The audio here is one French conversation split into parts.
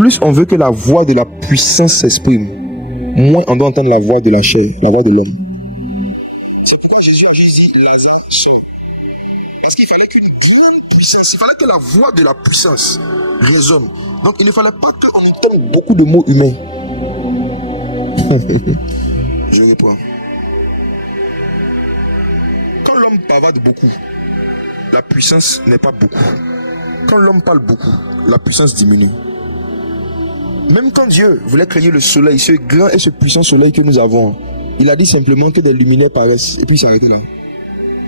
plus on veut que la voix de la puissance s'exprime, moins on doit entendre la voix de la chair, la voix de l'homme. C'est pourquoi Jésus a juste dit Lazare sort. Parce qu'il fallait qu'une grande puissance, il fallait que la voix de la puissance résonne. Donc il ne fallait pas qu'on entende beaucoup de mots humains. Je reprends. Quand l'homme bavarde beaucoup, la puissance n'est pas beaucoup. Quand l'homme parle beaucoup, la puissance diminue. Même quand Dieu voulait créer le soleil, ce grand et ce puissant soleil que nous avons, il a dit simplement que des luminaires paraissent et puis il s'est arrêté là.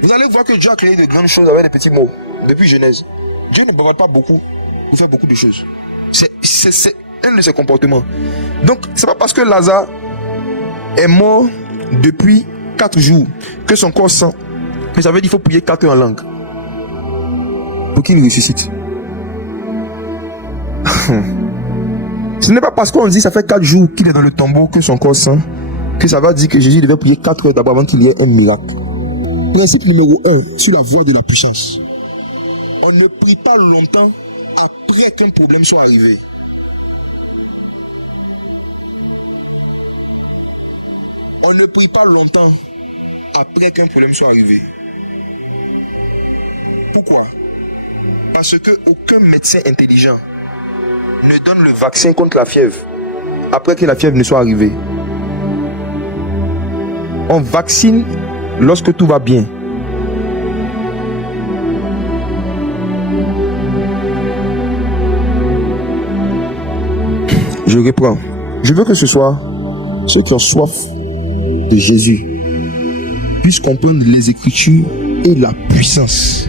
Vous allez voir que Dieu a créé de grandes choses avec des petits mots depuis Genèse. Dieu ne bavarde pas beaucoup pour faire beaucoup de choses. C'est un de ses comportements. Donc, c'est pas parce que Lazare est mort depuis 4 jours que son corps sent que ça veut dire qu'il faut prier 4 heures en langue pour qu'il ressuscite. Ce n'est pas parce qu'on dit ça fait 4 jours qu'il est dans le tombeau que son corps sent que ça va dire que Jésus devait prier 4 heures d'abord avant qu'il y ait un miracle. Principe numéro 1 sur la voie de la puissance. On ne prie pas longtemps après qu'un problème soit arrivé. On ne prie pas longtemps après qu'un problème soit arrivé. Pourquoi? Parce que aucun médecin intelligent ne donne le vaccin contre la fièvre après que la fièvre ne soit arrivée. On vaccine lorsque tout va bien. Je reprends. Je veux que ce soit ceux qui ont soif de Jésus puissent comprendre les Écritures et la puissance